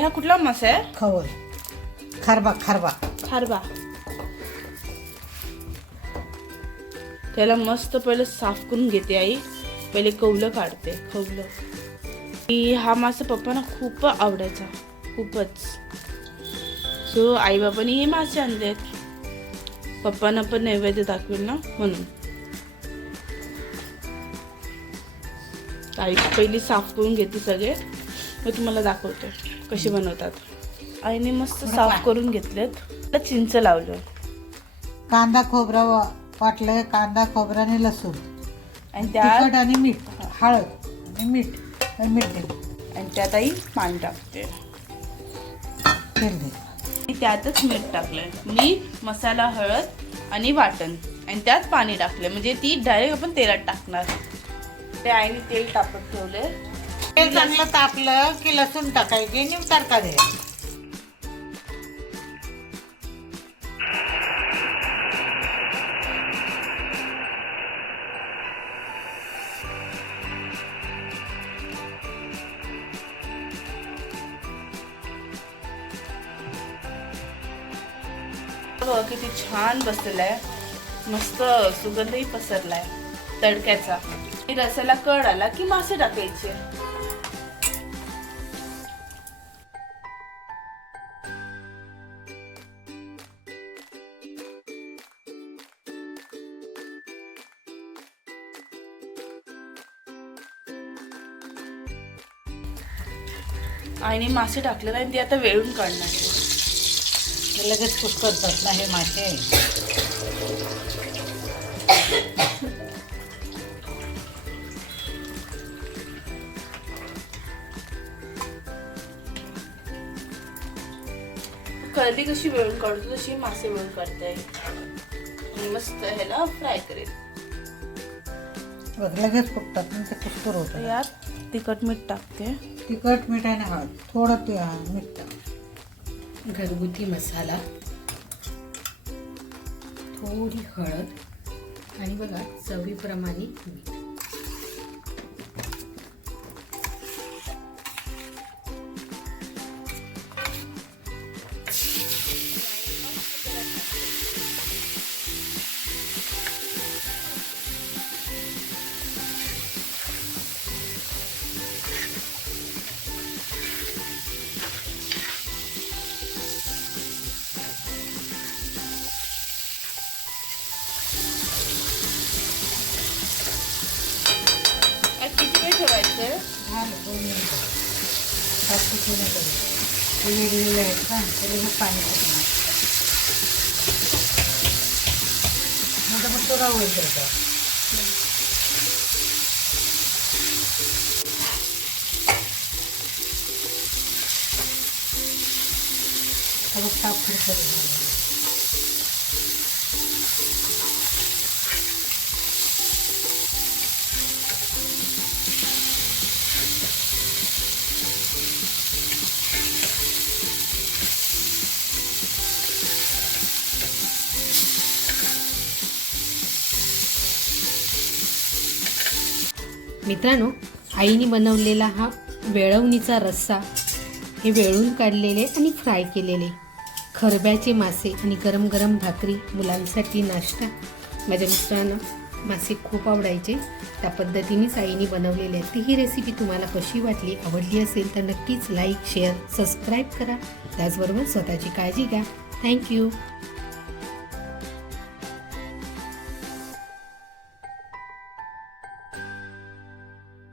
हा कुठला मासा आहे? खवल. खरबा खरबा. खारबा. त्याला मस्त पहिले साफ करून घेते आई. पहिले कवलं काढते खवलं. की हा मासा पप्पांना खूप आवडायचा. खूपच. सो आई बाबांनी हे मासे आणलेत. पप्पांना पण नैवेद्य दाखवेल ना म्हणून. आई पहिली साफ करून घेते सगळे. मग तुम्हाला दाखवते कसे बनवतात. आईने मस्त साफ करून घेतलेत. चिंच लावलं. कांदा खोबरा वाटलं कांदा खोबरा आणि लसूण. आणि त्यात आणि मीठ हळद आणि मीठ आणि मीठ आणि त्यात आई पाणी टाकते. तेल त्यातच मीठ टाकलंय. मीठ मसाला हळद आणि वाटण. आणि त्यात पाणी टाकलंय. म्हणजे ती डायरेक्ट आपण तेलात टाकणार. ते आईने तेल टाकत ठेवले. तेल चांगलं तापलं की लसूण टाकायचे आणि तडका दे किती छान बसलेला आहे. मस्त सुगंधही पसरलाय. तडक्याचा. रस्याला कळ आला की मासे टाकायचे. आईने मासे टाकले आणि ते आता वेळून काढणार आहे. हे लगेच कुक करतात ना हे मासे. कळली कशी वेळून काढतो तशी मासे वेळून काढता. येईल आणि मस्त ह्याला फ्राय करेल. बघ लगेच फुटतात मग ते कुस्तर तर होतं. यात तिखट मीठ टाकते. तिखट मीठ आणि हळद थोडं ते मीठ टाक. घरगुती मसाला थोडी हळद आणि बघा चवीप्रमाणे मीठ. वेळ ठेवायचं झालं दोन मिनिटं. जास्त वेगवेगळे आहेत का? पाणी टाकणार नंतर मग तो रावळ करतात साफ मित्रांनो आईने बनवलेला हा वेळवणीचा रस्सा हे वेळून काढलेले आणि फ्राय केलेले. खरब्याचे मासे आणि गरम गरम भाकरी मुलांसाठी नाश्ता. माझ्या मित्रांना मासे खूप आवडायचे. त्या पद्धतीनेच आईने बनवलेले आहेत. ती ही रेसिपी तुम्हाला कशी वाटली आवडली असेल तर नक्कीच लाईक शेअर सबस्क्राईब करा. त्याचबरोबर स्वतःची काळजी घ्या. थँक्यू